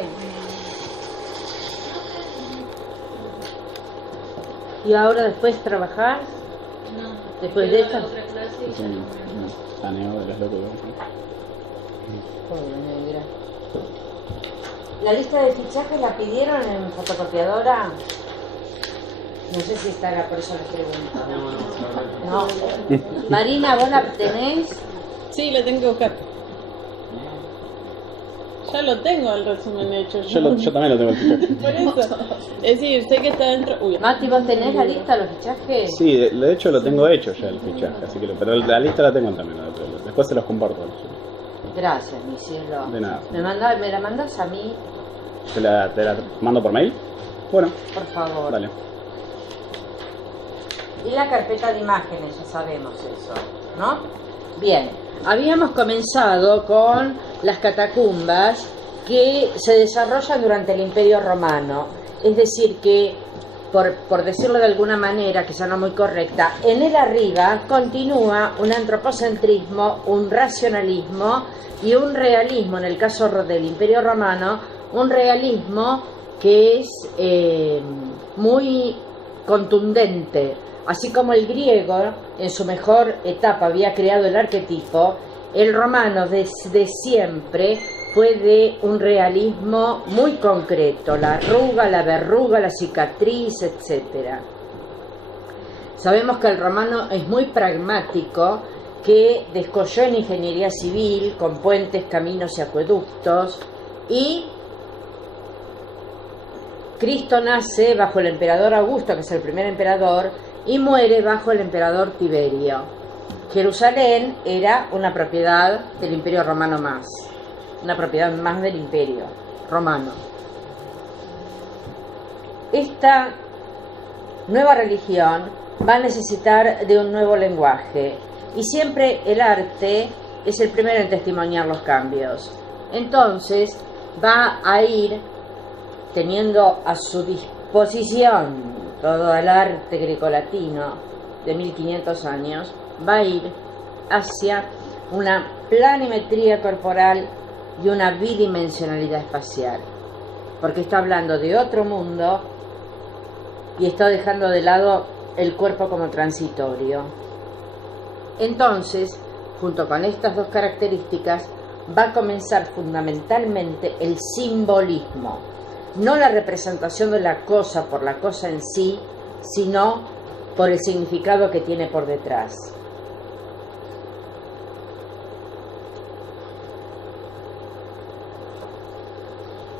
clase? ¿Y ahora después trabajás? No. Después de esto. Otra clase y Es ya un no me... paneo de los locos. Pobre negra. ¿La lista de fichajes la pidieron en fotocopiadora? No sé si estará, por eso les pregunto. No. Marina, ¿vos la tenés? Sí, lo tengo que buscar. Ya lo tengo el resumen hecho. Yo también lo tengo el fichaje. Por eso. Es decir, sé que está dentro. Uy, Mati, ¿vos tenés la lista de los fichajes? Sí, de hecho lo tengo hecho ya el fichaje, así que pero la lista la tengo también. Después se los comparto. Gracias, mi cielo. De nada. ¿Me la mandas a mí, ¿Te la mando por mail? Bueno, por favor? dale. Y la carpeta de imágenes, ya sabemos eso, ¿no? Bien, habíamos comenzado con las catacumbas que se desarrollan durante el Imperio Romano. Es decir que, por decirlo de alguna manera, que sea no muy correcta, en el arriba continúa un antropocentrismo, un racionalismo y un realismo, en el caso del Imperio Romano, un realismo que es muy contundente. Así como el griego en su mejor etapa había creado el arquetipo, el romano desde siempre fue de un realismo muy concreto, la arruga, la verruga, la cicatriz, etc. Sabemos que el romano es muy pragmático, que descolló en ingeniería civil con puentes, caminos y acueductos, y Cristo nace bajo el emperador Augusto, que es el primer emperador, y muere bajo el emperador Tiberio. Jerusalén era una propiedad del Imperio Romano más, una propiedad más del Imperio Romano. Esta nueva religión va a necesitar de un nuevo lenguaje, y siempre el arte es el primero en testimoniar los cambios. Entonces va a ir teniendo a su disposición todo el arte grecolatino de 1500 años, va a ir hacia una planimetría corporal y una bidimensionalidad espacial, porque está hablando de otro mundo y está dejando de lado el cuerpo como transitorio. Entonces, junto con estas dos características, va a comenzar fundamentalmente el simbolismo, no la representación de la cosa por la cosa en sí, sino por el significado que tiene por detrás.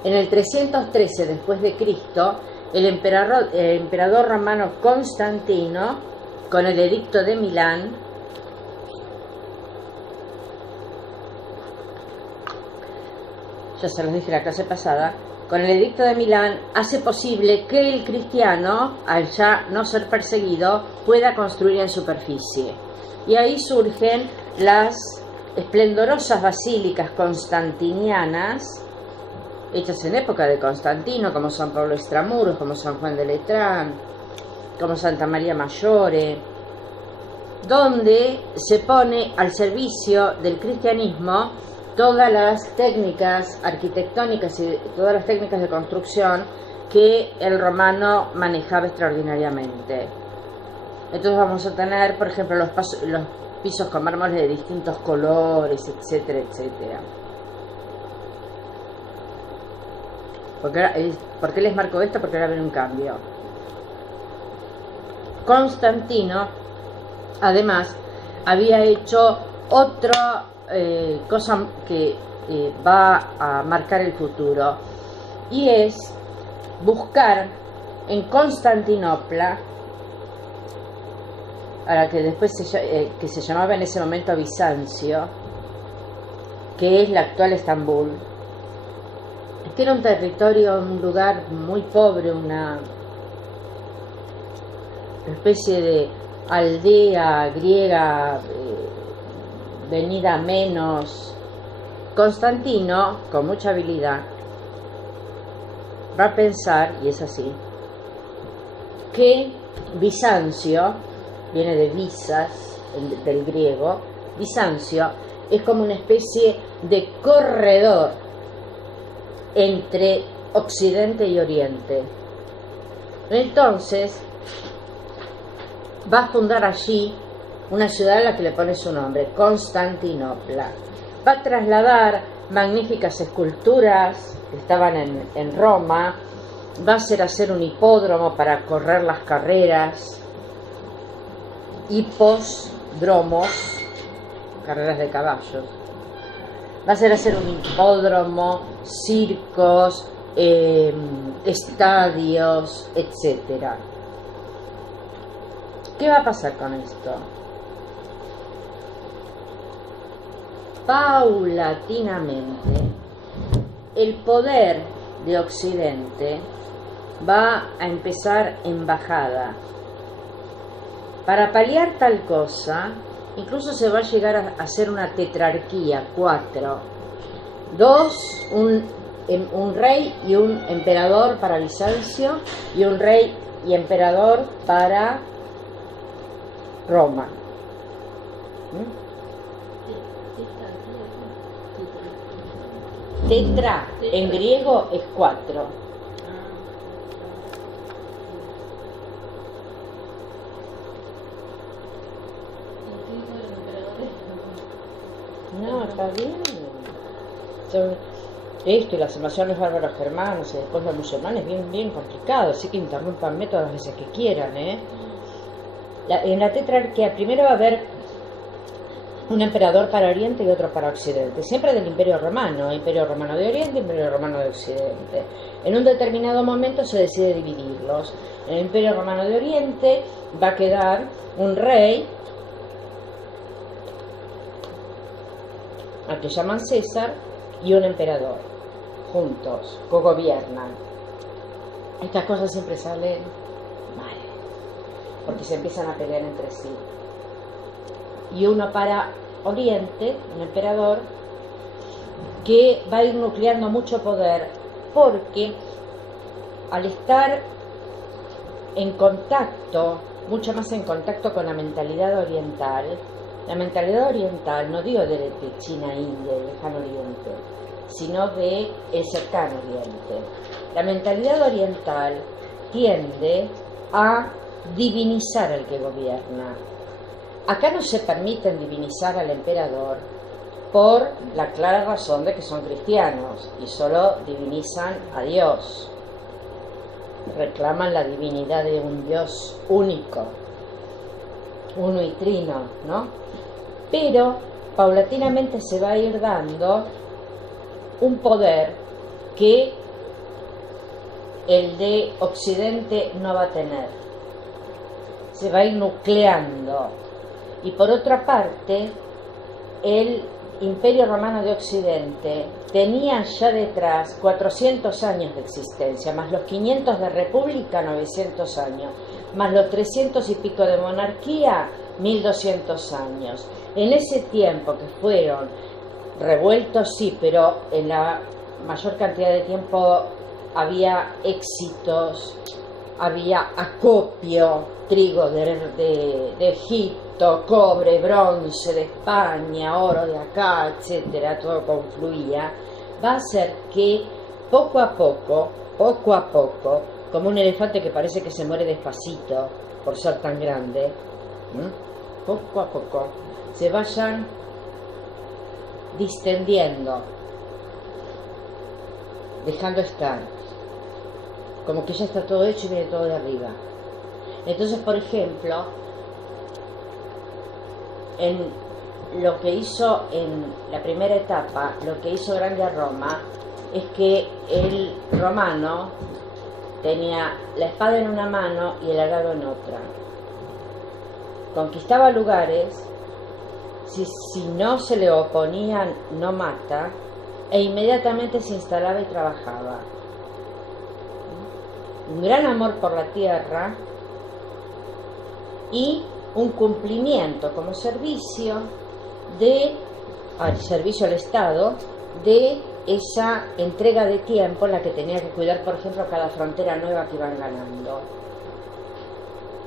En el 313 después de Cristo, el emperador romano Constantino, con el edicto de Milán, ya se los dije la clase pasada, con el edicto de Milán hace posible que el cristiano, al ya no ser perseguido, pueda construir en superficie. Y ahí surgen las esplendorosas basílicas constantinianas, hechas en época de Constantino, como San Pablo Extramuros, como San Juan de Letrán, como Santa María Maggiore, donde se pone al servicio del cristianismo todas las técnicas arquitectónicas y todas las técnicas de construcción que el romano manejaba extraordinariamente. Entonces vamos a tener, por ejemplo, los pisos con mármoles de distintos colores, etcétera, etcétera. ¿Por qué les marco esto? Porque ahora viene un cambio. Constantino, además, había hecho otra cosa que va a marcar el futuro, y es buscar en Constantinopla, a la que después que se llamaba en ese momento Bizancio, que es la actual Estambul, que era un territorio, un lugar muy pobre, una especie de aldea griega venida menos. Constantino, con mucha habilidad, va a pensar, y es así, que Bizancio, viene de visas, del griego, Bizancio es como una especie de corredor entre Occidente y Oriente. Entonces va a fundar allí una ciudad a la que le pone su nombre, Constantinopla. Va a trasladar magníficas esculturas que estaban en Roma, va a hacer un hipódromo para correr las carreras, hipódromos, carreras de caballos. Va a hacer un hipódromo, circos, estadios, etc. ¿Qué va a pasar con esto? Paulatinamente, el poder de Occidente va a empezar en bajada. Para paliar tal cosa, incluso se va a llegar a hacer una tetrarquía, 4. 2, un rey y un emperador para Bizancio, y un rey y emperador para Roma. Tetra en griego es 4. No, está bien. Esto y las invasiones bárbaros germanos y después los musulmanes bien complicado, así que interrúmpanme todas las veces que quieran, En la tetrarquía primero va a haber un emperador para Oriente y otro para Occidente, siempre del Imperio Romano de Oriente, Imperio Romano de Occidente. En un determinado momento se decide dividirlos. En el Imperio Romano de Oriente va a quedar un rey, al que llaman César, y un emperador, juntos, cogobiernan. Estas cosas siempre salen mal, porque se empiezan a pelear entre sí. Y uno para Oriente, un emperador, que va a ir nucleando mucho poder, porque al estar en contacto, mucho más en contacto con la mentalidad oriental, no digo de China, India, del lejano oriente, sino de el cercano oriente. La mentalidad oriental tiende a divinizar al que gobierna. Acá no se permiten divinizar al emperador por la clara razón de que son cristianos y solo divinizan a Dios. Reclaman la divinidad de un Dios único, uno y trino, ¿no? Pero paulatinamente se va a ir dando un poder que el de Occidente no va a tener. Se va a ir nucleando. Y por otra parte, el Imperio Romano de Occidente tenía ya detrás 400 años de existencia, más los 500 de república, 900 años, más los 300 y pico de monarquía, 1200 años. En ese tiempo que fueron revueltos, sí, pero en la mayor cantidad de tiempo había éxitos, había acopio, trigo de Egipto, cobre, bronce de España, oro de acá, etcétera, todo confluía. Va a hacer que poco a poco, como un elefante que parece que se muere despacito por ser tan grande, poco a poco se vayan distendiendo, dejando estar, como que ya está todo hecho y viene todo de arriba. Entonces, por ejemplo, en lo que hizo en la primera etapa, lo que hizo grande a Roma, es que el romano tenía la espada en una mano y el arado en otra. Conquistaba lugares, si no se le oponían, no mata, e inmediatamente se instalaba y trabajaba. Un gran amor por la tierra y un cumplimiento como servicio al Estado de esa entrega de tiempo en la que tenía que cuidar, por ejemplo, cada frontera nueva que iban ganando.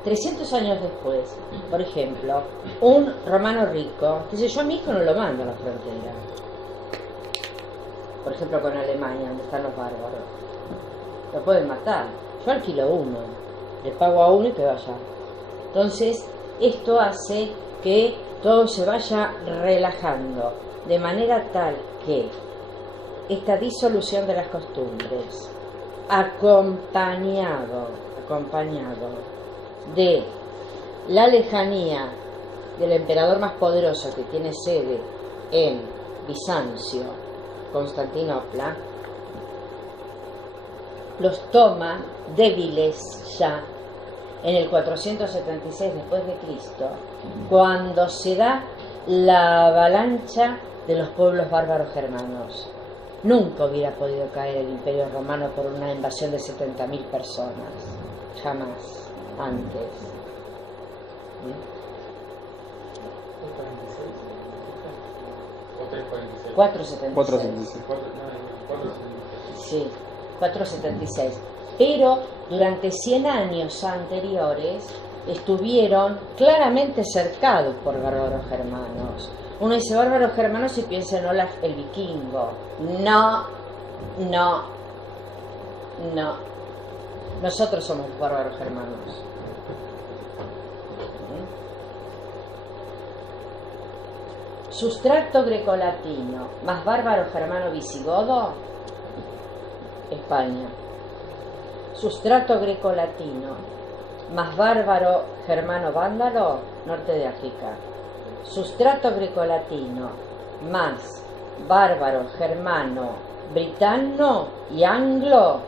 300 años después, por ejemplo, un romano rico dice: yo a mi hijo no lo mando a la frontera, por ejemplo con Alemania, donde están los bárbaros. Lo pueden matar. Yo alquilo uno, le pago a uno y que vaya. Entonces, esto hace que todo se vaya relajando, de manera tal que esta disolución de las costumbres, acompañado de la lejanía del emperador más poderoso que tiene sede en Bizancio, Constantinopla, los toma débiles ya en el 476 después de Cristo, cuando se da la avalancha de los pueblos bárbaros germanos. Nunca hubiera podido caer el Imperio Romano por una invasión de 70.000 personas, jamás antes. ¿476? 476. Sí, 476. Pero durante 100 años anteriores estuvieron claramente cercados por bárbaros germanos. Uno dice bárbaros germanos y piensa en Olaf el vikingo. No. Nosotros somos los bárbaros germanos. Sustrato grecolatino más bárbaro germano visigodo, España. Sustrato grecolatino más bárbaro germano vándalo, norte de África. Sustrato grecolatino más bárbaro germano britano y anglo,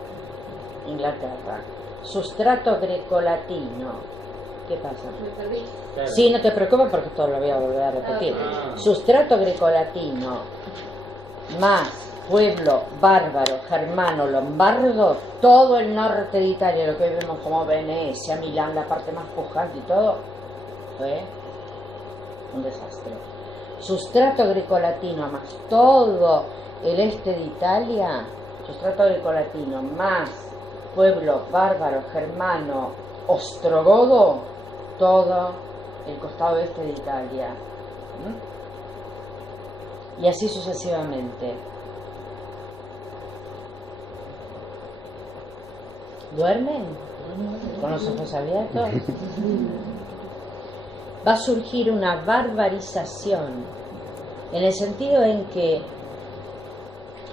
Inglaterra. Sustrato grecolatino. ¿Qué pasa? Me perdí. Sí, no te preocupes porque esto lo voy a volver a repetir. Sustrato grecolatino más pueblo bárbaro, germano, lombardo, todo el norte de Italia, lo que hoy vemos como Venecia, Milán, la parte más pujante y todo, fue un desastre. Sustrato grecolatino más todo el este de Italia, sustrato grecolatino más pueblo bárbaro, germano, ostrogodo, todo el costado este de Italia. Y así sucesivamente. ¿Duermen? ¿Con los ojos abiertos? Va a surgir una barbarización, en el sentido en que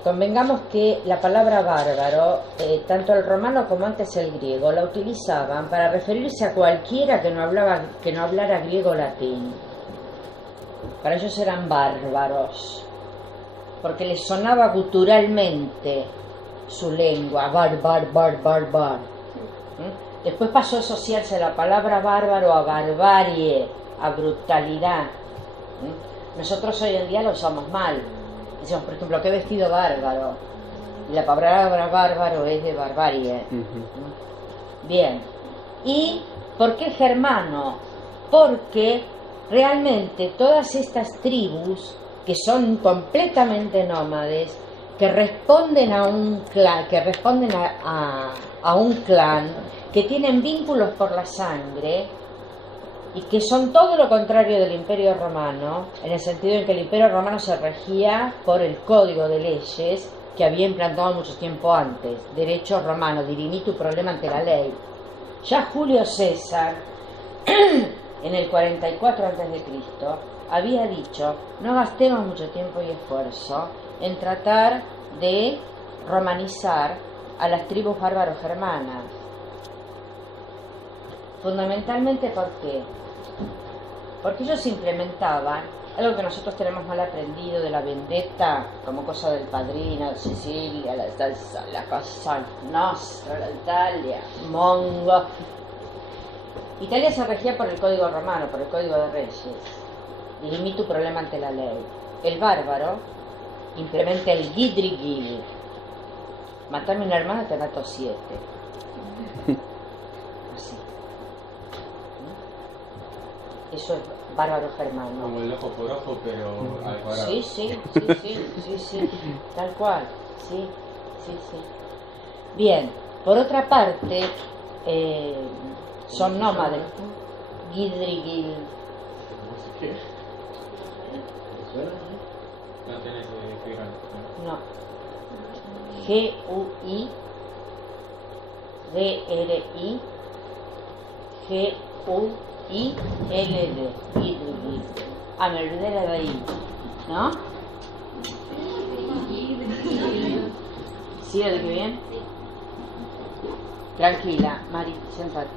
convengamos que la palabra bárbaro, tanto el romano como antes el griego, la utilizaban para referirse a cualquiera que no hablara griego o latín. Para ellos eran bárbaros, porque les sonaba guturalmente su lengua, bar. Después pasó a asociarse la palabra bárbaro a barbarie, a brutalidad. Nosotros hoy en día lo usamos mal. Decimos, por ejemplo, qué vestido bárbaro. Y la palabra bárbaro es de barbarie. Bien. ¿Y por qué germano? Porque realmente todas estas tribus, que son completamente nómades, que responden a un clan, que tienen vínculos por la sangre y que son todo lo contrario del Imperio Romano, en el sentido en que el Imperio Romano se regía por el código de leyes que había implantado mucho tiempo antes, derecho romano, dirimí tu problema ante la ley. Ya Julio César, en el 44 a.C., había dicho, no gastemos mucho tiempo y esfuerzo en tratar de romanizar a las tribus bárbaro-germanas. Fundamentalmente, ¿por qué? Porque ellos implementaban algo que nosotros tenemos mal aprendido de la vendetta, como cosa del padrino, Sicilia, la cosa nostra, la Italia, Mongo. Italia se regía por el código romano, por el código de reyes. Dirimí tu problema ante la ley. El bárbaro implementa el gidrigil. Matarme un hermano, te mato 7. Así. Eso es bárbaro germano. Como el ojo por ojo, pero al cuadrado. Sí. Tal cual. Sí. Bien. Por otra parte, son nómades. Gidrigil. No tenés que explicar. No. G-U-I, D-R-I, G-U-I-L-D. Ah, me olvidé la de ahí, ¿no? ¿Sí, de qué bien? Tranquila, Mari, sentate.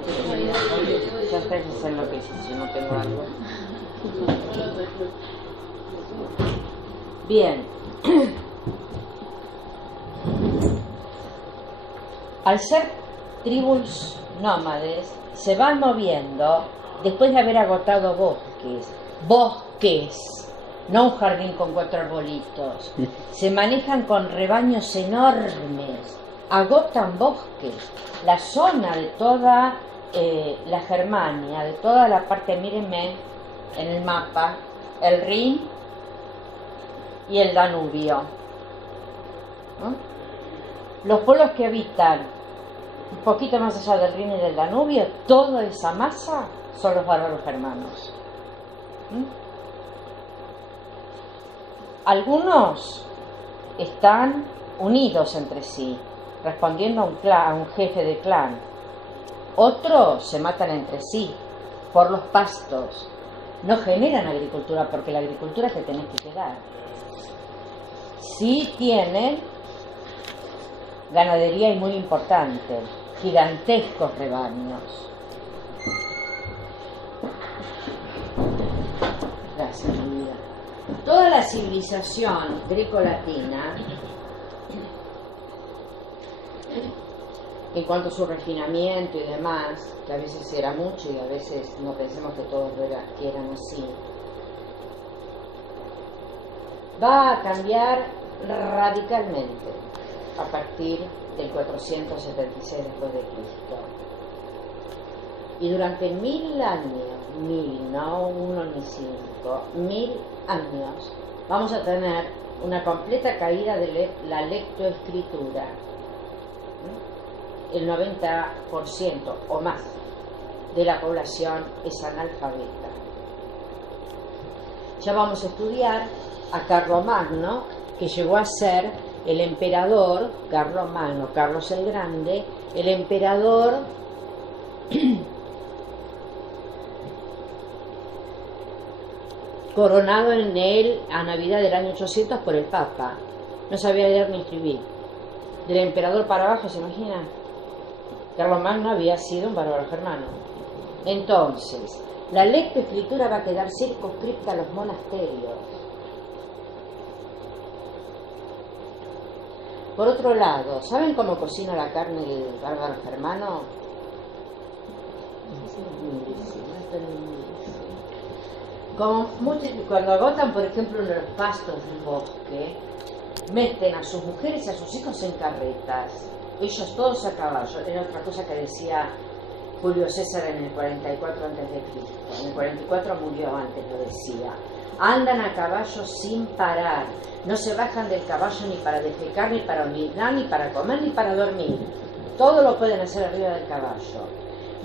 Ya está, ya sé lo que es, si no tengo algo. Bien. Al ser tribus nómades, se van moviendo después de haber agotado bosques, no un jardín con 4 arbolitos. Se manejan con rebaños enormes, agotan bosques. La zona de toda la Germania, de toda la parte, mírenme en el mapa, el Rin y el Danubio, ¿no? Los pueblos que habitan un poquito más allá del Rin y del Danubio, toda esa masa son los bárbaros germanos. Algunos están unidos entre sí, respondiendo a un jefe de clan. Otros se matan entre sí por los pastos. No generan agricultura, porque la agricultura te tenés que quedar. Sí tienen ganadería, y muy importante, gigantescos rebaños. Gracias, mi vida. Toda la civilización greco-latina, en cuanto a su refinamiento y demás, que a veces era mucho y a veces no pensemos que todos eran así, va a cambiar radicalmente a partir del 476 después de Cristo. Y durante 1000 años, 1000, no 1 ni 5, 1000 años, vamos a tener una completa caída de la lectoescritura. El 90% o más de la población es analfabeta. Ya vamos a estudiar a Carlomagno, que llegó a ser el emperador, Carlomagno, Carlos el Grande, el emperador coronado en él a Navidad del año 800 por el Papa. No sabía leer ni escribir. Del emperador para abajo, ¿se imaginan? Carlomagno había sido un bárbaro germano. Entonces, la lectoescritura va a quedar circunscripta a los monasterios. Por otro lado, ¿saben cómo cocina la carne del bárbaro germano? Como cuando agotan, por ejemplo, en los pastos del bosque, meten a sus mujeres y a sus hijos en carretas, ellos todos a caballo. Era otra cosa que decía Julio César en el 44 a.C. En el 44 murió antes, lo decía. Andan a caballo sin parar, no se bajan del caballo ni para defecar, ni para orinar, ni para comer, ni para dormir. Todo lo pueden hacer arriba del caballo.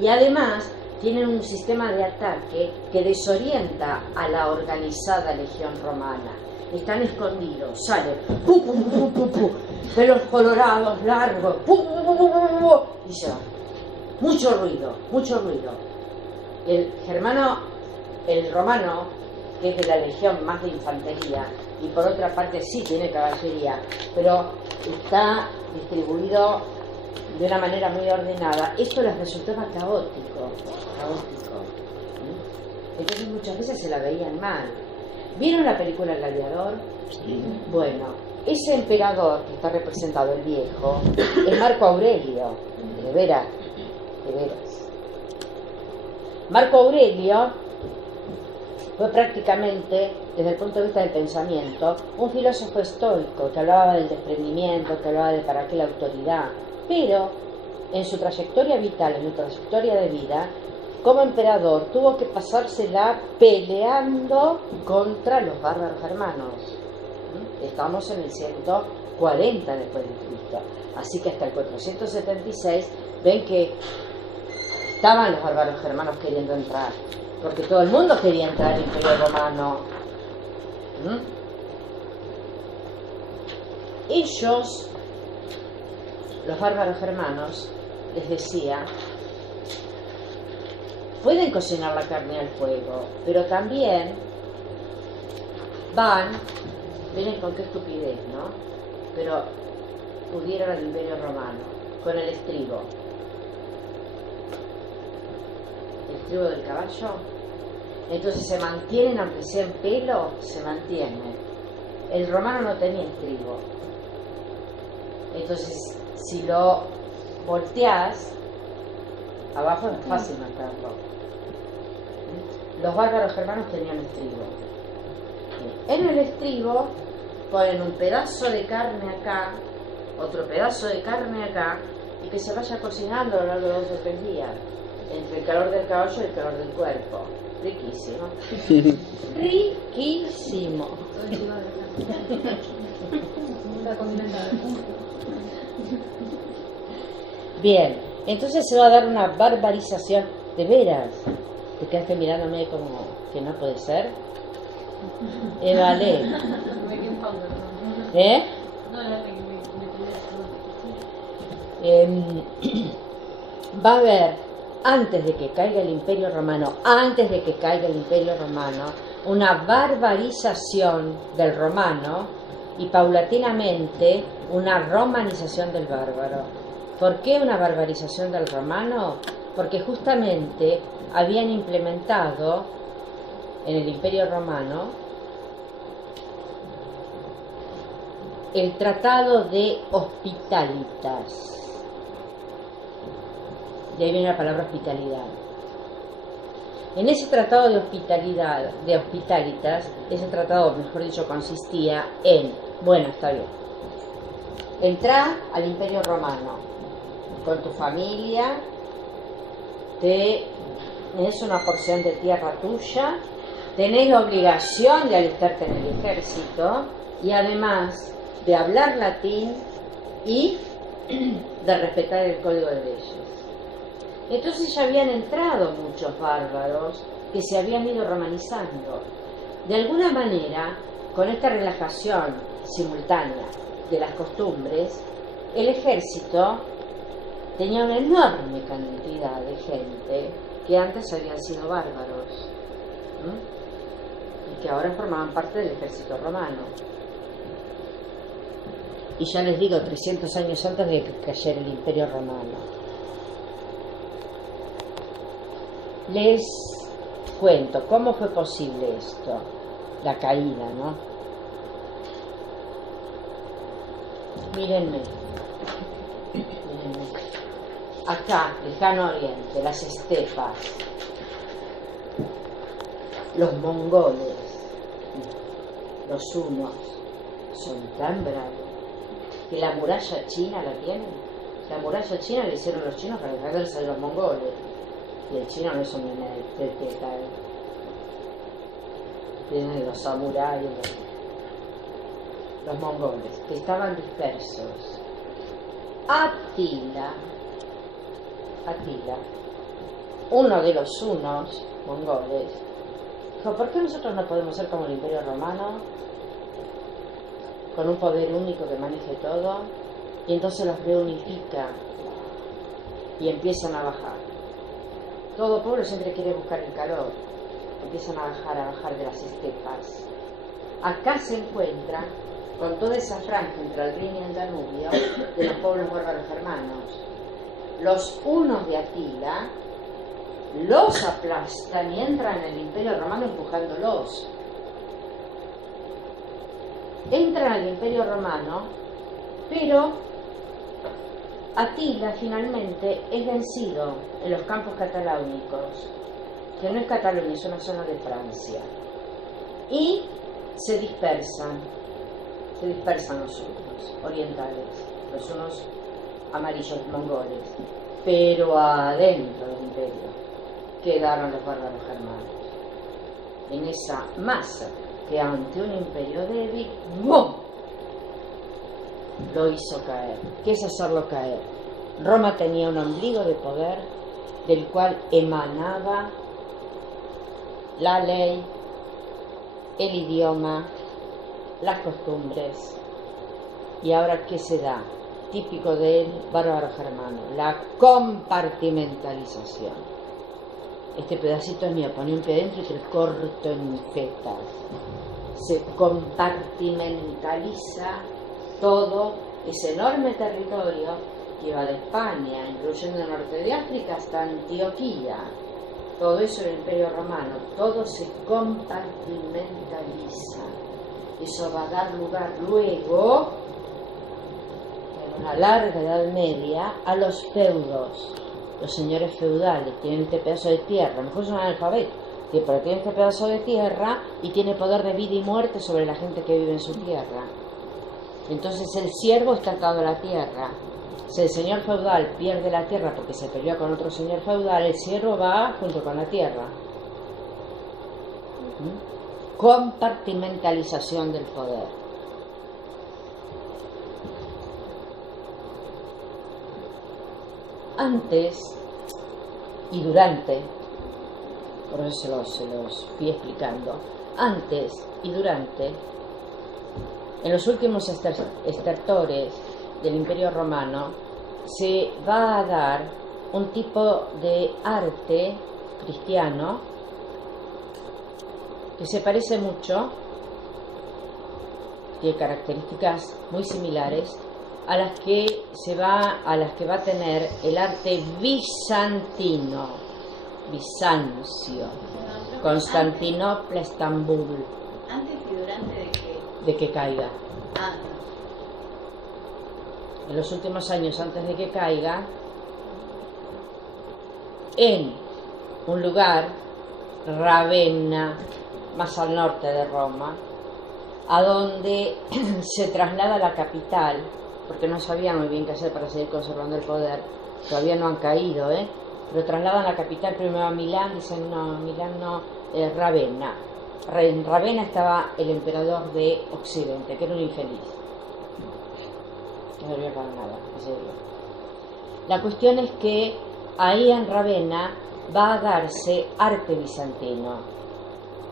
Y además tienen un sistema de ataque que desorienta a la organizada legión romana. Están escondidos, salen, ¡pu, pu, pu, pu, pu! Pelos colorados, largos, ¡pu, pu, pu, pu, pu, pu! Y se van. Mucho ruido, mucho ruido. El romano, que es de la legión más de infantería, y por otra parte sí tiene caballería, pero está distribuido de una manera muy ordenada. Esto les resultaba caótico. Entonces muchas veces se la veían mal. ¿Vieron la película El Gladiador? Sí. Bueno, ese emperador que está representado, el viejo, es Marco Aurelio. De veras. Marco Aurelio fue prácticamente, desde el punto de vista del pensamiento, un filósofo estoico que hablaba del desprendimiento, que hablaba de para qué la autoridad, pero en su trayectoria vital, en su trayectoria de vida, como emperador tuvo que pasársela peleando contra los bárbaros germanos. Estamos en el 140 después de Cristo, así que hasta el 476 ven que estaban los bárbaros germanos queriendo entrar, porque todo el mundo quería entrar al Imperio Romano. Ellos los bárbaros germanos les decía: pueden cocinar la carne al fuego, pero también miren con qué estupidez, ¿no? Pero pudieron al Imperio Romano con el estribo. El estribo del caballo. Entonces se mantienen, aunque sea en pelo, se mantiene. El romano no tenía estribo. Entonces, si lo volteás, abajo es fácil matarlo. Los bárbaros germanos tenían estribo. En el estribo ponen un pedazo de carne acá, otro pedazo de carne acá, y que se vaya cocinando a lo largo de 2 o 3 días, entre el calor del caballo y el calor del cuerpo. Riquísimo. Riquísimo. Bien, entonces se va a dar una barbarización. ¿De veras? ¿Te quedaste mirándome como que no puede ser? Vale. ¿Eh? Va a haber, antes de que caiga el Imperio Romano, una barbarización del romano y paulatinamente una romanización del bárbaro. ¿Por qué una barbarización del romano? Porque justamente habían implementado en el Imperio Romano el Tratado de Hospitalitas. De ahí viene la palabra hospitalidad. En ese tratado de hospitalitas, ese tratado, mejor dicho, consistía en, bueno, está bien, entrá al Imperio Romano con tu familia, tenés una porción de tierra tuya, tenés la obligación de alistarte en el ejército y además de hablar latín y de respetar el código de leyes. Entonces ya habían entrado muchos bárbaros que se habían ido romanizando. De alguna manera, con esta relajación simultánea de las costumbres, el ejército tenía una enorme cantidad de gente que antes habían sido bárbaros, y que ahora formaban parte del ejército romano. Y ya les digo, 300 años antes de que cayera el Imperio Romano. Les cuento cómo fue posible esto, la caída, ¿no? Mírenme. Acá, lejano oriente, las estepas, los mongoles, los hunos, son tan bravos que la muralla china la tienen. La muralla china la hicieron los chinos para defenderse de los mongoles. Y el chino no es un teta, tienen los samuráis, los mongoles, que estaban dispersos. Atila, uno de los hunos mongoles, dijo: ¿por qué nosotros no podemos ser como el Imperio Romano, con un poder único que maneje todo? Y entonces los reunifica y empiezan a bajar. Todo pueblo siempre quiere buscar el calor. Empiezan a bajar de las estepas. Acá se encuentra con toda esa franja entre el Rin y el Danubio de los pueblos bárbaros germanos. Los hunos de Atila los aplastan y entran en el Imperio Romano empujándolos. Entran al Imperio Romano, pero Atila finalmente es vencido en los campos cataláunicos, que no es Cataluña, es una zona de Francia, y se dispersan los hunos orientales, los hunos amarillos mongoles, pero adentro del imperio quedaron los bárbaros germanos, en esa masa que ante un imperio débil, ¡bum!, lo hizo caer. ¿Qué es hacerlo caer? Roma tenía un ombligo de poder del cual emanaba la ley, el idioma, las costumbres. ¿Y ahora qué se da? típico del bárbaro germano, la compartimentalización. Este pedacito es mío, poné un pie adentro y te lo corto en fetas. Se compartimentaliza todo ese enorme territorio que va de España, incluyendo el norte de África, hasta Antioquía. Todo eso en el Imperio Romano, todo se compartimentaliza. Eso va a dar lugar luego, en una larga Edad Media, a los feudos. Los señores feudales tienen este pedazo de tierra, a lo mejor son analfabetos, pero tienen este pedazo de tierra y tiene poder de vida y muerte sobre la gente que vive en su tierra. Entonces el siervo está atado a la tierra. Si el señor feudal pierde la tierra porque se peleó con otro señor feudal, el siervo va junto con la tierra. Compartimentalización del poder. Antes y durante, por eso se los fui explicando, antes y durante, en los últimos estertores del Imperio Romano, se va a dar un tipo de arte cristiano que se parece mucho, tiene características muy similares a las que va a tener el arte bizantino, Bizancio, Constantinopla, Estambul. ¿Antes y durante de qué? De que caiga. Ah, En los últimos años antes de que caiga, en un lugar, Ravenna, más al norte de Roma, a donde se traslada la capital, porque no sabían muy bien qué hacer para seguir conservando el poder, todavía no han caído, pero trasladan la capital primero a Milán, dicen no, Milán no, Ravenna. En Ravenna estaba el emperador de Occidente, que era un infeliz. No servía para nada, en serio. La cuestión es que ahí en Ravenna va a darse arte bizantino.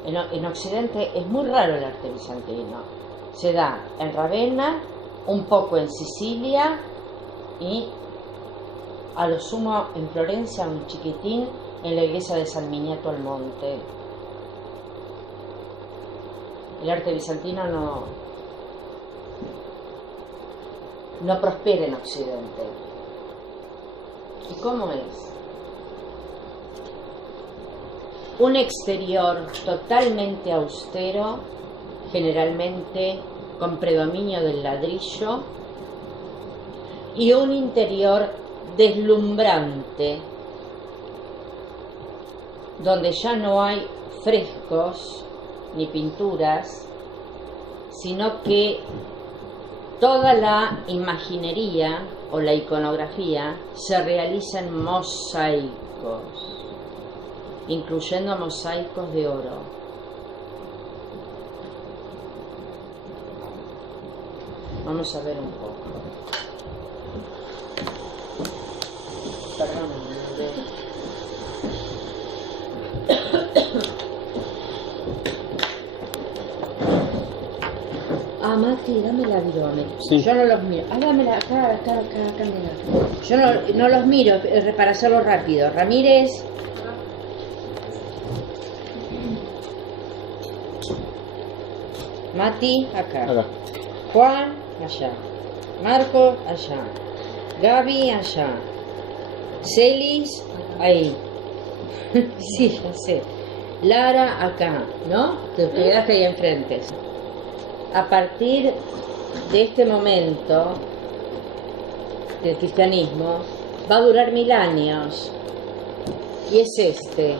En Occidente es muy raro el arte bizantino. Se da en Ravenna, un poco en Sicilia y a lo sumo en Florencia, un chiquitín, en la iglesia de San Miniato al Monte. El arte bizantino no prospera en Occidente. ¿Y cómo es? Un exterior totalmente austero, generalmente con predominio del ladrillo, y un interior deslumbrante, donde ya no hay frescos ni pinturas, sino que toda la imaginería o la iconografía se realiza en mosaicos, incluyendo mosaicos de oro. Vamos a ver un poco. Mati, dame la bidón. Sí. Yo no los miro. Dámela, acá, mira. Yo no los miro para hacerlo rápido. Ramírez. Mati, acá. Juan, allá. Marco, allá. Gaby, allá. Celis, ahí. Sí, ya sé. Lara, acá, ¿no? Te quedaste ahí enfrente. A partir de este momento del cristianismo va a durar 1000 años, y es este.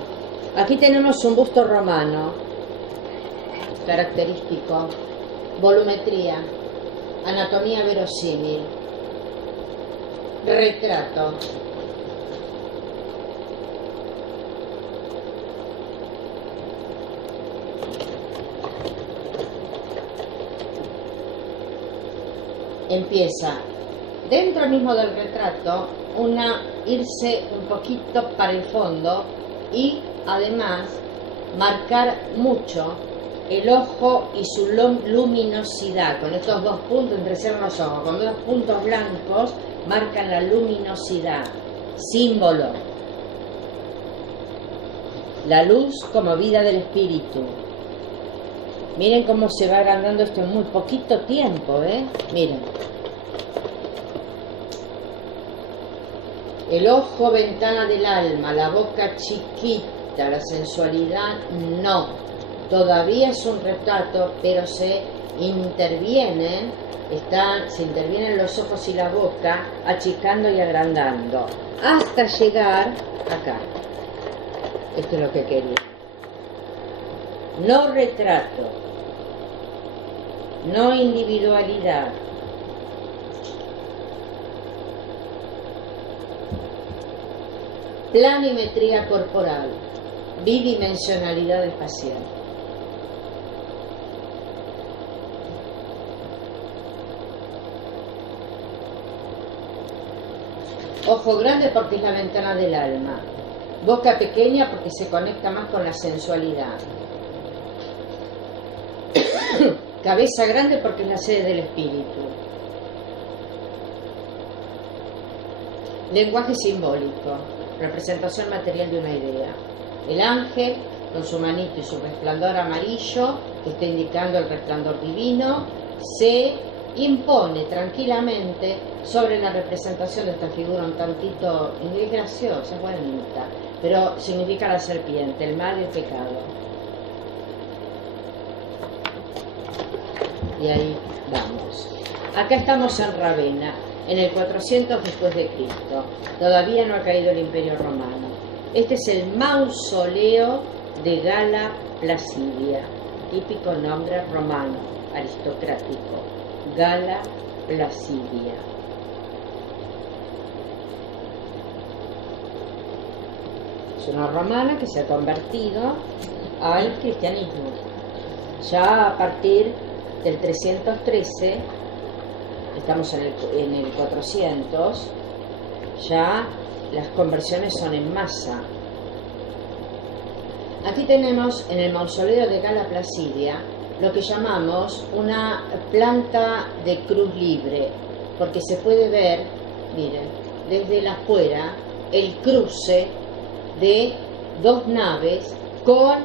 Aquí tenemos un busto romano característico, volumetría, anatomía verosímil, retrato. Empieza dentro mismo del retrato irse un poquito para el fondo y además marcar mucho el ojo y su luminosidad. Con estos dos puntos, entrecierran los ojos, con dos puntos blancos marcan la luminosidad, símbolo. La luz como vida del espíritu. Miren cómo se va agrandando esto en muy poquito tiempo, Miren. El ojo, ventana del alma, la boca chiquita, la sensualidad no. Todavía es un retrato, pero se intervienen los ojos y la boca, achicando y agrandando, hasta llegar acá. Esto es lo que quería. No retrato, no individualidad. Planimetría corporal, bidimensionalidad espacial. Ojo grande porque es la ventana del alma. Boca pequeña porque se conecta más con la sensualidad. Cabeza grande porque es la sede del espíritu. Lenguaje simbólico, representación material de una idea. El ángel, con su manito y su resplandor amarillo, que está indicando el resplandor divino, se impone tranquilamente sobre la representación de esta figura un tantito, es graciosa, es bonita, pero significa la serpiente, el mal y el pecado. Y ahí vamos. Acá estamos en Ravenna, en el 400 después de Cristo. Todavía no ha caído el Imperio Romano. Este es el mausoleo de Gala Placidia, típico nombre romano, aristocrático. Gala Placidia. Es una romana que se ha convertido al cristianismo. Ya a partir del 313, estamos en el 400, ya las conversiones son en masa. Aquí tenemos en el mausoleo de Gala Placidia lo que llamamos una planta de cruz libre, porque se puede ver, miren, desde la afuera el cruce de dos naves con,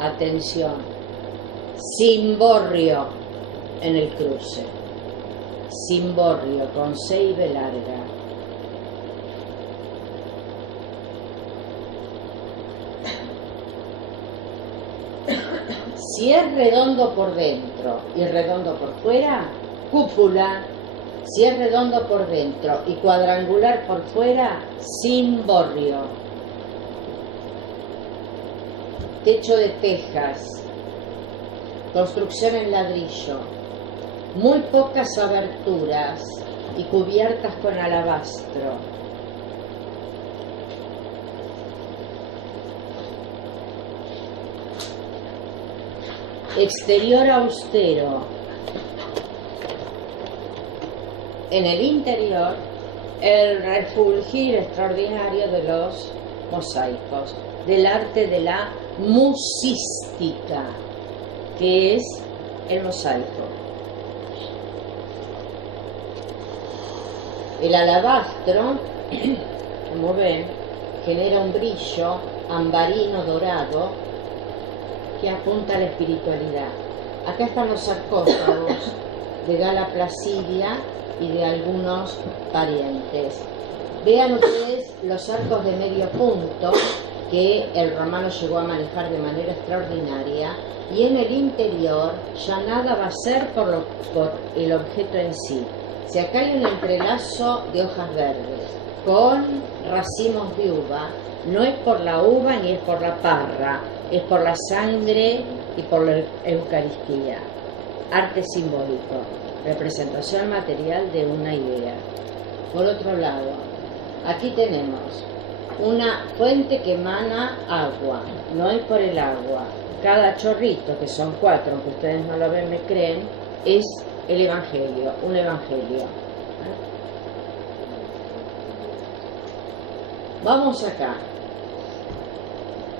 atención, cimborrio en el cruce. Cimborrio con C y B larga. Si es redondo por dentro y redondo por fuera, cúpula. Si es redondo por dentro y cuadrangular por fuera, cimborrio. Techo de tejas. Construcción en ladrillo. Muy pocas aberturas y cubiertas con alabastro. Exterior austero. En el interior, el refulgir extraordinario de los mosaicos, del arte de la musística, que es el mosaico. El alabastro, como ven, genera un brillo ambarino dorado que apunta a la espiritualidad. Acá están los sarcófagos de Gala Placidia y de algunos parientes. Vean ustedes los arcos de medio punto que el romano llegó a manejar de manera extraordinaria, y en el interior ya nada va a ser por el objeto en sí. Si acá hay un entrelazo de hojas verdes con racimos de uva, no es por la uva ni es por la parra, es por la sangre y por la Eucaristía. Arte simbólico, representación material de una idea. Por otro lado, aquí tenemos una fuente que emana agua, no es por el agua. Cada chorrito, que son 4, aunque ustedes no lo ven, me creen, es el Evangelio, un Evangelio. Vamos acá.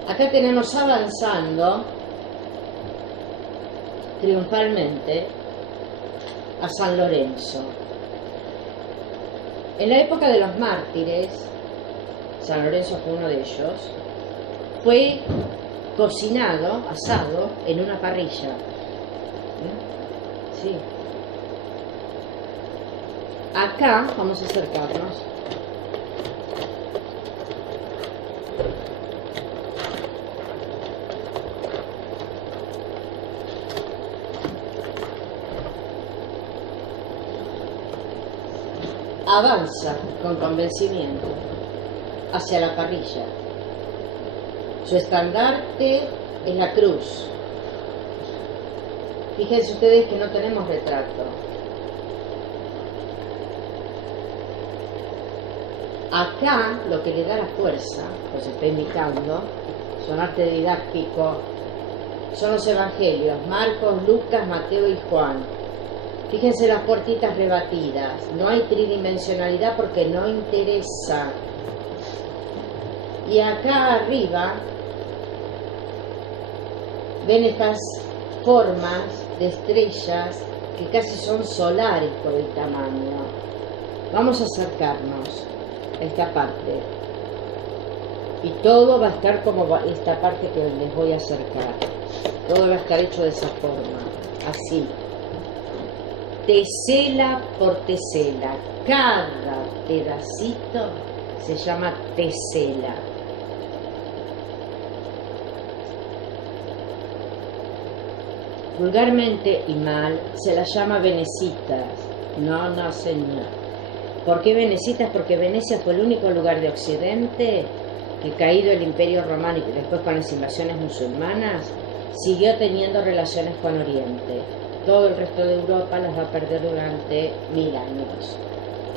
Acá tenemos avanzando triunfalmente a San Lorenzo. En la época de los mártires, San Lorenzo fue uno de ellos, fue cocinado, asado, en una parrilla. Sí. Acá vamos a acercarnos. Avanza con convencimiento hacia la parrilla. Su estandarte es la cruz. Fíjense ustedes que no tenemos retrato. Acá lo que le da la fuerza, pues está indicando, son arte didáctico, son los evangelios, Marcos, Lucas, Mateo y Juan. Fíjense las puertitas rebatidas, no hay tridimensionalidad porque no interesa. Y acá arriba ven estas formas de estrellas que casi son solares por el tamaño. Vamos a acercarnos a esta parte. Y todo va a estar como esta parte que les voy a acercar. Todo va a estar hecho de esa forma, así. Tesela por tesela. Cada pedacito se llama tesela. Vulgarmente y mal se las llama venecitas. No, señor. ¿Por qué venecitas? Porque Venecia fue el único lugar de Occidente que, caído el Imperio Romano y después con las invasiones musulmanas, siguió teniendo relaciones con Oriente. Todo el resto de Europa las va a perder durante 1000 años.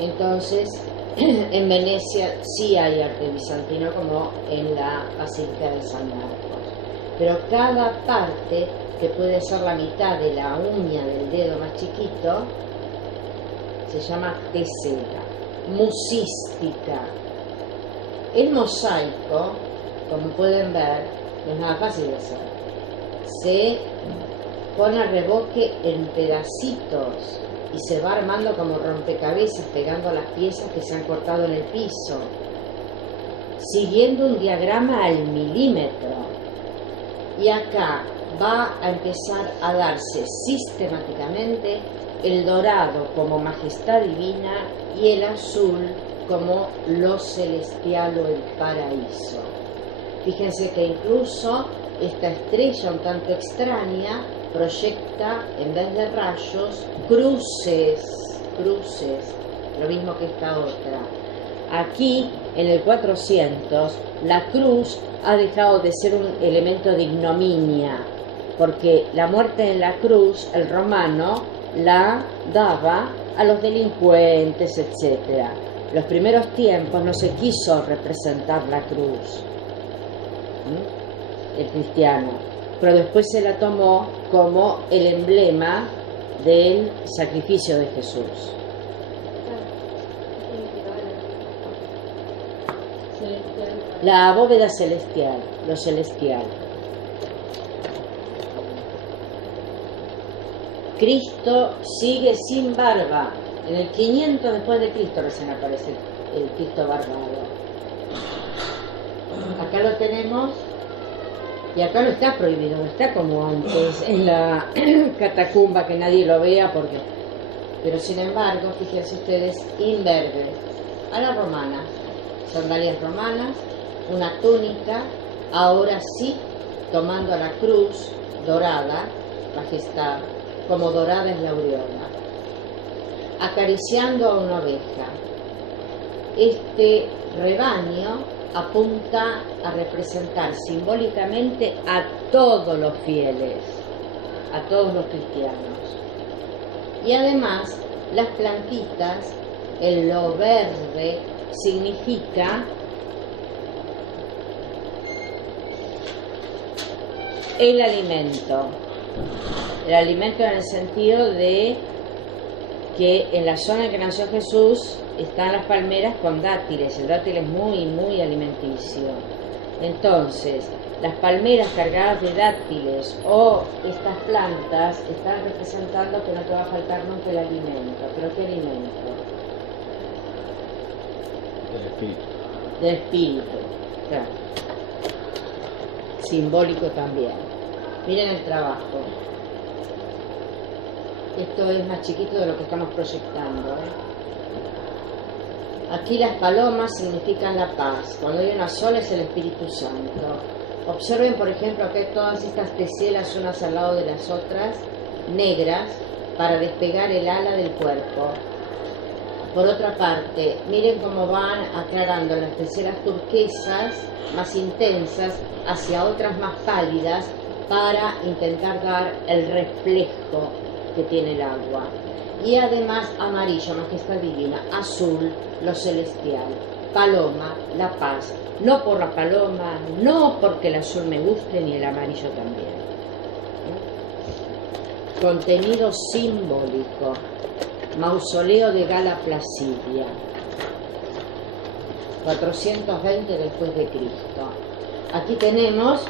Entonces, en Venecia sí hay arte bizantino, como en la Basílica de San Marcos. Pero cada parte, que puede ser la mitad de la uña del dedo más chiquito, se llama tesela. Musística. El mosaico, como pueden ver, no es nada fácil de hacer. Se pone a reboque en pedacitos y se va armando como rompecabezas, pegando las piezas que se han cortado en el piso, siguiendo un diagrama al milímetro. Y acá va a empezar a darse sistemáticamente el dorado como majestad divina y el azul como lo celestial o el paraíso. Fíjense que incluso esta estrella un tanto extraña proyecta, en vez de rayos, cruces, lo mismo que esta otra. Aquí, en el 400, la cruz ha dejado de ser un elemento de ignominia, porque la muerte en la cruz, el romano la daba a los delincuentes, etc. Los primeros tiempos no se quiso representar la cruz, el cristiano, pero después se la tomó como el emblema del sacrificio de Jesús. La bóveda celestial, lo celestial. Cristo sigue sin barba. En el 500 después de Cristo recién aparece el Cristo barbado. Acá lo tenemos. Y acá no está prohibido, no está como antes en la catacumba que nadie lo vea porque... Pero sin embargo, fíjense ustedes, imberbe, a la romana, sandalias romanas, una túnica, ahora sí, tomando la cruz dorada, majestad, como dorada es la aureola, acariciando a una oveja. Este rebaño apunta a representar simbólicamente a todos los fieles, a todos los cristianos. Y además, las plantitas, en lo verde, significa el alimento. El alimento en el sentido de que en la zona en que nació Jesús están las palmeras con dátiles. El dátil es muy, muy alimenticio. Entonces, las palmeras cargadas de dátiles o estas plantas están representando que no te va a faltar nunca el alimento. ¿Pero qué alimento? El espíritu. Del espíritu. Claro. Simbólico también. Miren el trabajo. Esto es más chiquito de lo que estamos proyectando, Aquí las palomas significan la paz. Cuando hay una sola es el Espíritu Santo. Observen, por ejemplo, que todas estas teselas unas al lado de las otras, negras, para despegar el ala del cuerpo. Por otra parte, miren cómo van aclarando las teselas turquesas más intensas hacia otras más pálidas para intentar dar el reflejo que tiene el agua. Y además amarillo, majestad divina, azul, lo celestial, paloma, la paz. No por la paloma, no porque el azul me guste, ni el amarillo también. Contenido simbólico. Mausoleo de Gala Placidia, 420 después de Cristo. Aquí tenemos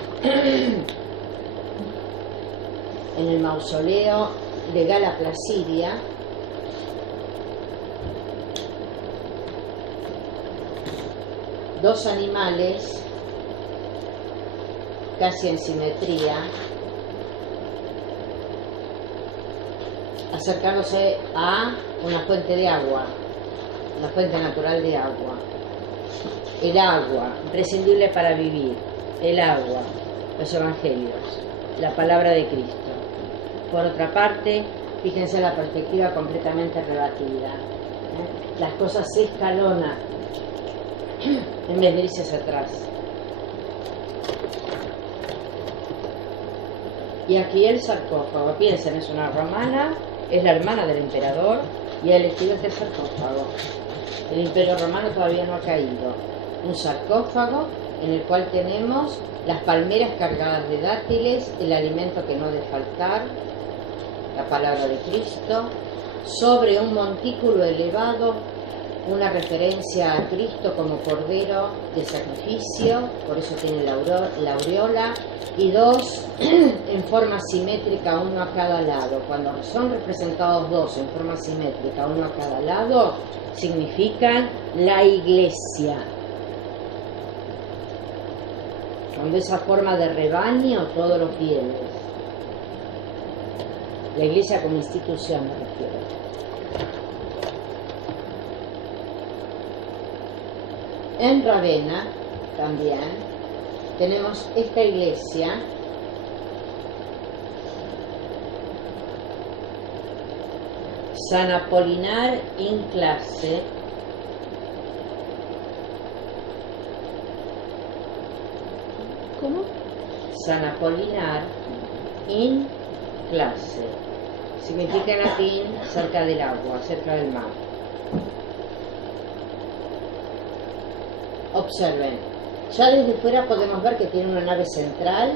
en el mausoleo de Gala Placidia dos animales casi en simetría, acercándose a una fuente de agua, una fuente natural de agua. El agua, imprescindible para vivir, el agua, los evangelios, la palabra de Cristo. Por otra parte, fíjense la perspectiva completamente rebatida. Las cosas se escalonan en vez de irse hacia atrás. Y aquí el sarcófago, piensen, es una romana, es la hermana del emperador y ha elegido este sarcófago. El imperio romano todavía no ha caído. Un sarcófago en el cual tenemos las palmeras cargadas de dátiles, el alimento que no debe faltar, la palabra de Cristo, sobre un montículo elevado, una referencia a Cristo como cordero de sacrificio, por eso tiene la aureola, y dos en forma simétrica, uno a cada lado. Cuando son representados dos en forma simétrica, uno a cada lado, significan la iglesia. Cuando esa forma de rebaño, todos los fieles. La iglesia como institución me refiero. En Ravenna también tenemos esta iglesia San Apolinar in clase, ¿Cómo? San Apolinar in clase, significa en latín cerca del agua, cerca del mar. Observen, ya desde fuera podemos ver que tiene una nave central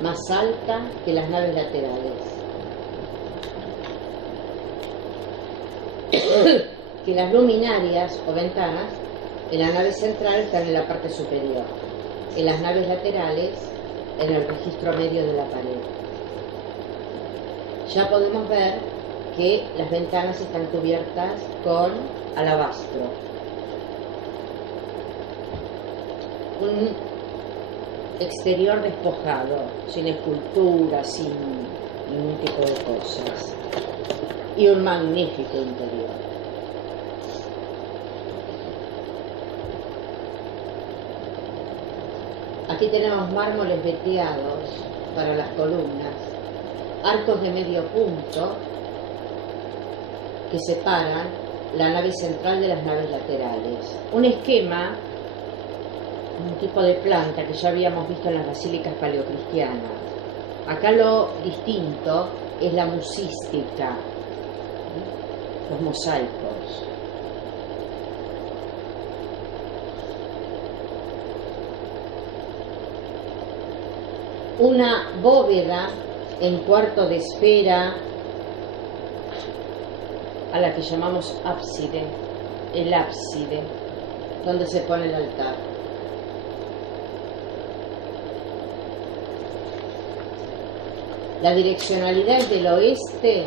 más alta que las naves laterales, que las luminarias o ventanas en la nave central están en la parte superior, en las naves laterales en el registro medio de la pared. Ya podemos ver que las ventanas están cubiertas con alabastro. Un exterior despojado, sin esculturas, sin ningún tipo de cosas. Y un magnífico interior. Aquí tenemos mármoles veteados para las columnas, arcos de medio punto que separan la nave central de las naves laterales. Un esquema, un tipo de planta que ya habíamos visto en las basílicas paleocristianas. Acá lo distinto es la musística, los mosaicos. Una bóveda en cuarto de esfera a la que llamamos ábside, el ábside, donde se pone el altar. La direccionalidad es del oeste,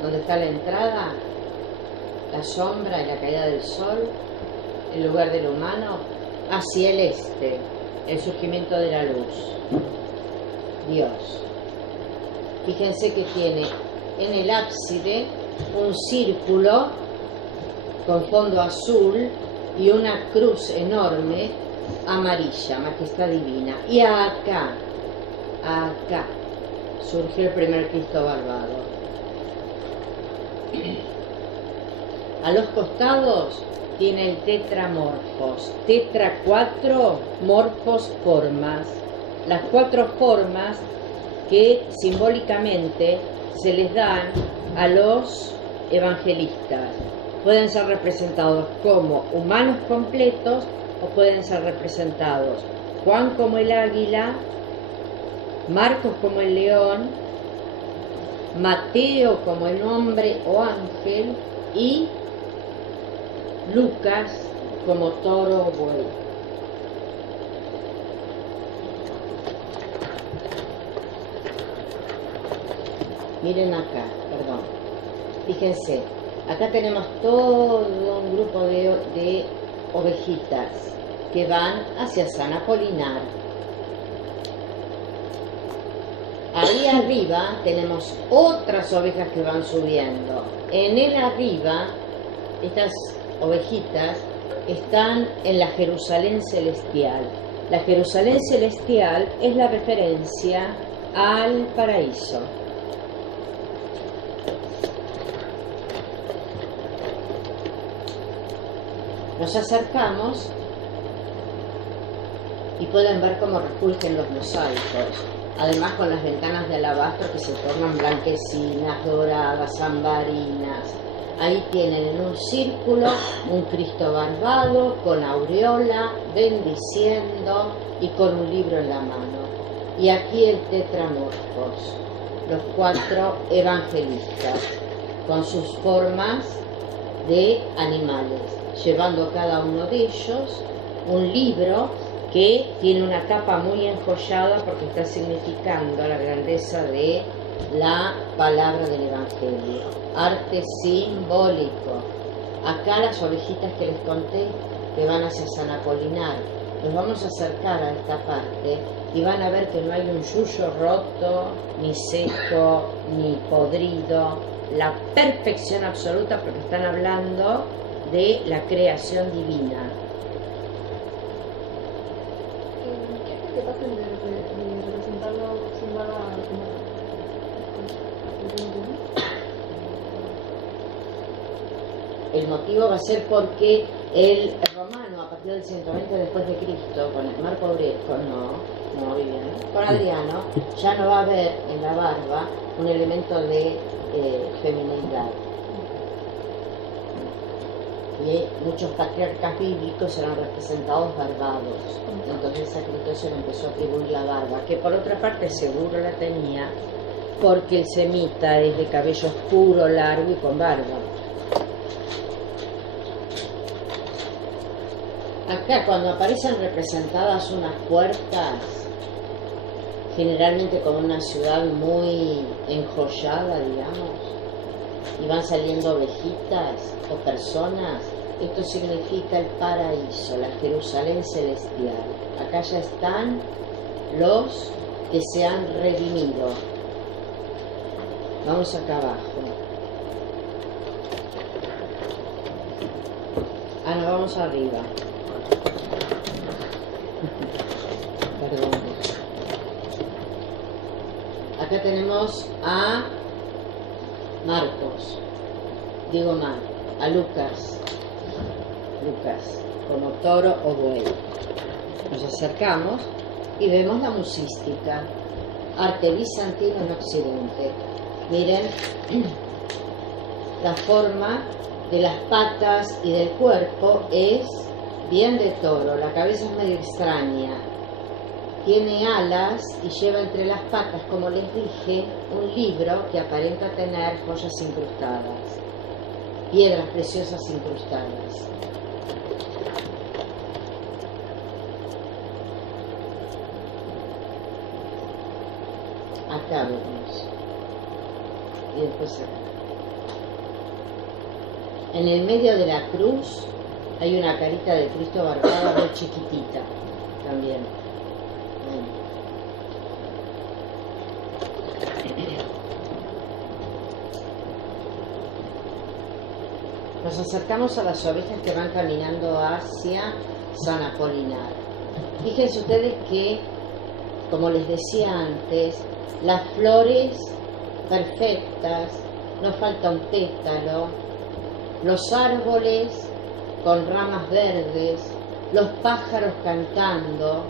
donde está la entrada, la sombra y la caída del sol, el lugar del humano, hacia el este, el surgimiento de la luz, Dios. Fíjense que tiene en el ábside un círculo con fondo azul y una cruz enorme amarilla, majestad divina. Y acá surgió el primer Cristo barbado. A los costados tiene el tetramorfos, tetra 4, morfos formas, las 4 formas que simbólicamente se les dan a los evangelistas. Pueden ser representados como humanos completos o pueden ser representados Juan como el águila, Marcos como el león, Mateo como el hombre o ángel y Lucas como toro o buey. Miren acá, perdón. Fíjense, acá tenemos todo un grupo de ovejitas que van hacia San Apolinar. Ahí arriba tenemos otras ovejas que van subiendo. En el arriba, estas ovejitas están en la Jerusalén celestial. La Jerusalén celestial es la referencia al paraíso. Nos acercamos y pueden ver cómo refulgen los mosaicos. Además, con las ventanas de alabastro que se tornan blanquecinas, doradas, ambarinas. Ahí tienen en un círculo un Cristo barbado con aureola, bendiciendo y con un libro en la mano. Y aquí el tetramorfos, los 4 evangelistas, con sus formas de animales, llevando cada uno de ellos un libro que tiene una tapa muy enjollada porque está significando la grandeza de la palabra del Evangelio. Arte simbólico. Acá las ovejitas que les conté que van hacia San Apolinar. Nos vamos a acercar a esta parte y van a ver que no hay un yuyo roto, ni seco, ni podrido. La perfección absoluta porque están hablando de la creación divina. ¿Qué es lo que pasa de representarlo sin barba como... El motivo va a ser porque el romano, a partir del 120 después de Cristo, con el Marco Aurelio, con Adriano, ya no va a haber en la barba un elemento de feminidad. Y muchos patriarcas bíblicos eran representados barbados. Entonces a Cristo se le empezó a atribuir la barba, que por otra parte seguro la tenía, porque el semita es de cabello oscuro, largo y con barba. Acá cuando aparecen representadas unas puertas, generalmente con una ciudad muy enjollada, digamos, y van saliendo ovejitas o personas, esto significa el paraíso, la Jerusalén celestial. Acá ya están los que se han redimido. Vamos acá abajo. No, vamos arriba. Perdón. Acá tenemos a Marcos, digo mal, a Lucas, como toro o buey. Nos acercamos y vemos la musística, arte bizantino en Occidente. Miren la forma de las patas y del cuerpo es bien de toro, la cabeza es medio extraña, tiene alas y lleva entre las patas, como les dije, un libro que aparenta tener joyas incrustadas, piedras preciosas incrustadas. acá vemos. Y después acá. En el medio de la cruz hay una carita de Cristo barbada muy chiquitita también. Nos acercamos a las ovejas que van caminando hacia San Apolinar. Fíjense ustedes que, como les decía antes, las flores perfectas, no falta un pétalo, los árboles con ramas verdes, los pájaros cantando.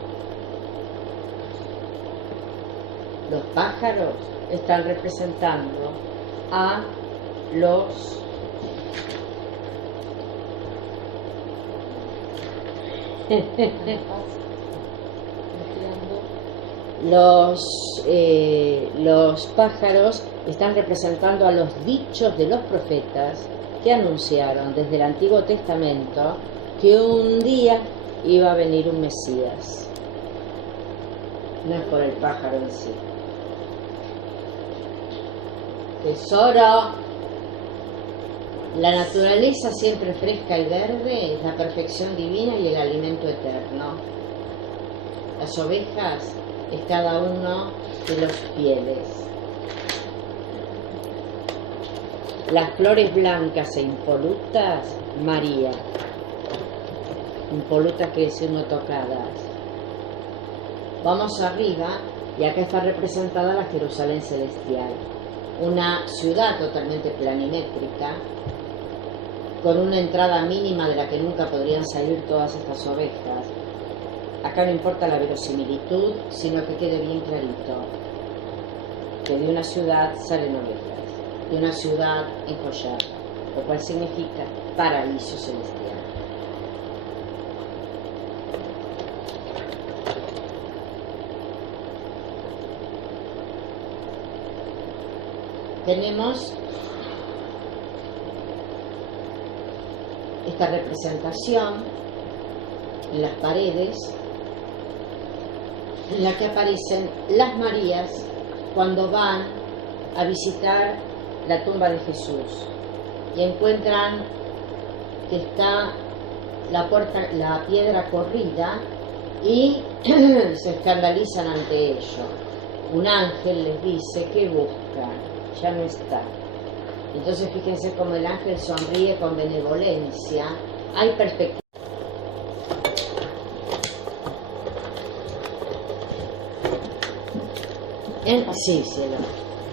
Los pájaros están representando a los pájaros están representando a los dichos de los profetas que anunciaron desde el Antiguo Testamento que un día iba a venir un Mesías. No es por el pájaro en sí. Tesoro, la naturaleza siempre fresca y verde es la perfección divina y el alimento eterno. Las ovejas es cada uno de los fieles. Las flores blancas e impolutas, María. Impolutas quiere decir no tocadas. Vamos arriba y acá está representada la Jerusalén celestial. Una ciudad totalmente planimétrica, con una entrada mínima de la que nunca podrían salir todas estas ovejas. Acá no importa la verosimilitud, sino que quede bien clarito que de una ciudad salen ovejas, de una ciudad enjollada, lo cual significa paraíso celestial. Tenemos esta representación en las paredes en la que aparecen las Marías cuando van a visitar la tumba de Jesús y encuentran que está la piedra corrida y se escandalizan ante ello. Un ángel les dice: ¿qué buscan? Ya no está. Entonces fíjense cómo el ángel sonríe con benevolencia. Hay perspectiva. Sí, cielo.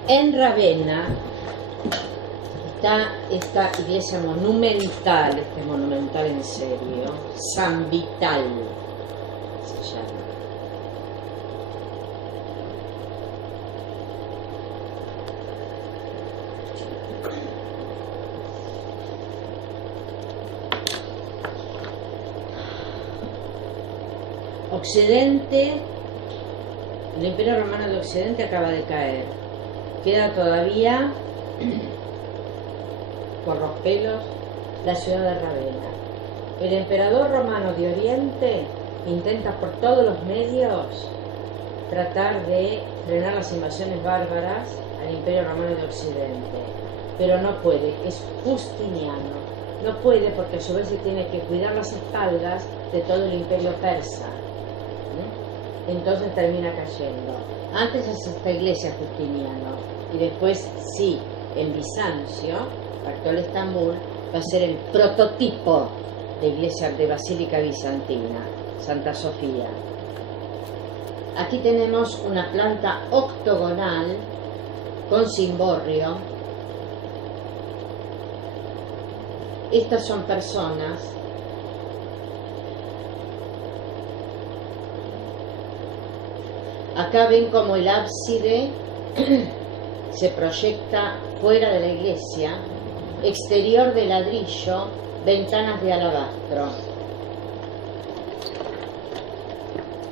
En Ravenna está esta iglesia monumental, este monumental en serio, San Vital se llama. Occidente, el Imperio Romano de Occidente acaba de caer. Queda todavía por los pelos la ciudad de Ravenna. El emperador romano de Oriente intenta por todos los medios tratar de frenar las invasiones bárbaras al Imperio Romano de Occidente, pero no puede, es Justiniano. No puede porque a su vez se tiene que cuidar las espaldas de todo el imperio persa. Entonces termina cayendo. Antes es esta iglesia Justiniano y después sí, en Bizancio, actual Estambul, va a ser el prototipo de iglesia de Basílica Bizantina, Santa Sofía. Aquí tenemos una planta octogonal con cimborrio. Estas son personas acá ven como el ábside se proyecta fuera de la iglesia, exterior de ladrillo, ventanas de alabastro.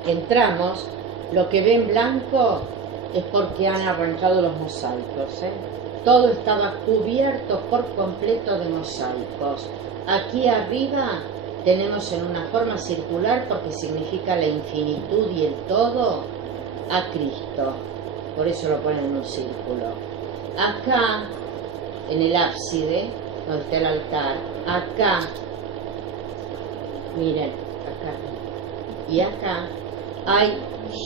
Entramos, lo que ven blanco es porque han arrancado los mosaicos, Todo estaba cubierto por completo de mosaicos. Aquí arriba tenemos en una forma circular, porque significa la infinitud y el todo, a Cristo. por eso lo ponen en un círculo. Acá, en el ábside, donde está el altar, acá, miren, acá y acá, hay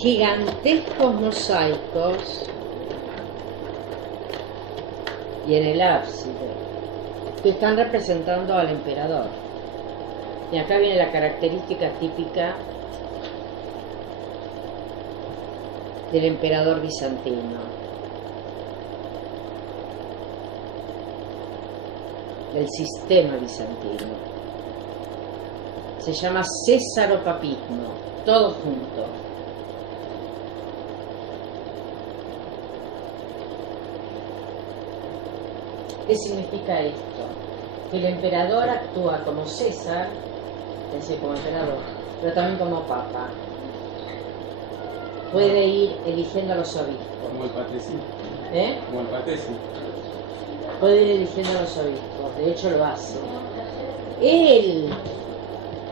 gigantescos mosaicos, y en el ábside, que están representando al emperador. Y acá viene la característica típica del emperador bizantino. Del sistema bizantino. Se llama césaropapismo, todo junto. ¿Qué significa esto? Que el emperador actúa como César, es decir, como emperador, pero también como papa. Puede ir eligiendo a los obispos. Como el patecito. ¿Eh? Como el patecito. Puede ir eligiendo a los obispos, de hecho lo hace. Él,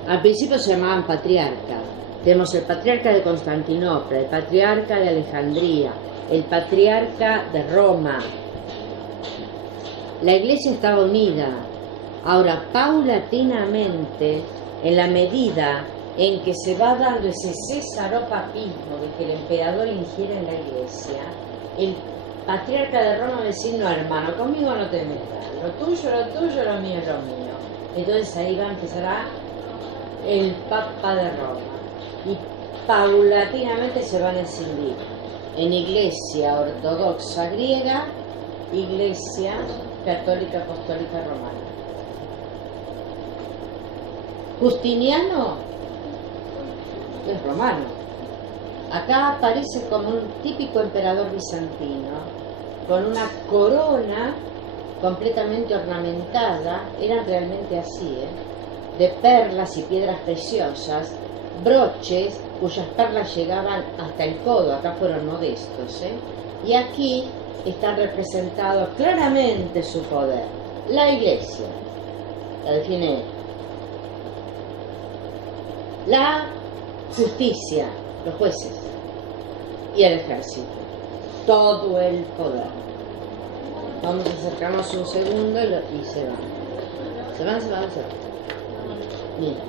al principio se llamaban patriarca. Tenemos el patriarca de Constantinopla, el patriarca de Alejandría, el patriarca de Roma. La iglesia estaba unida. Ahora, paulatinamente, en la medida en que se va dando ese cesaropapismo de que el emperador ingiere en la iglesia, el patriarca de Roma va a decir: no, hermano, conmigo no te metas, lo tuyo, lo mío, lo mío. Entonces ahí va a empezar el papa de Roma, y paulatinamente se van a escindir en iglesia ortodoxa griega, iglesia católica apostólica romana. Justiniano es romano. Acá aparece como un típico emperador bizantino, con una corona completamente ornamentada, eran realmente así, de perlas y piedras preciosas, broches cuyas perlas llegaban hasta el codo, acá fueron modestos, y aquí está representado claramente su poder. La iglesia, la define él. La justicia, los jueces, y el ejército, todo el poder. Vamos a acercarnos un segundo y se van. Se van. Mira,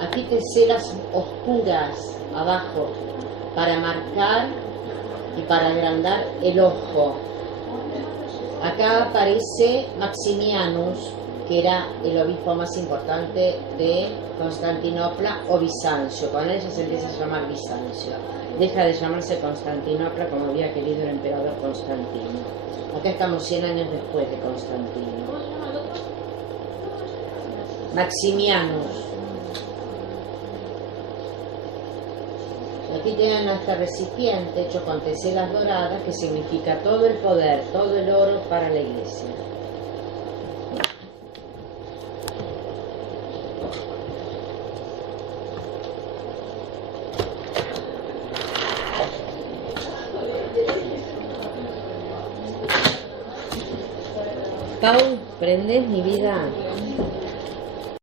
aquí teselas oscuras abajo para marcar y para agrandar el ojo. Acá aparece Maximianus, que era el obispo más importante de Constantinopla o Bizancio. Con él ya se empieza a llamar Bizancio. Deja de llamarse Constantinopla como había querido el emperador Constantino. Acá estamos 100 años después de Constantino. Maximianus. Aquí tienen este recipiente hecho con teselas doradas que significa todo el poder, todo el oro para la iglesia. Pau, ¿prendes mi vida?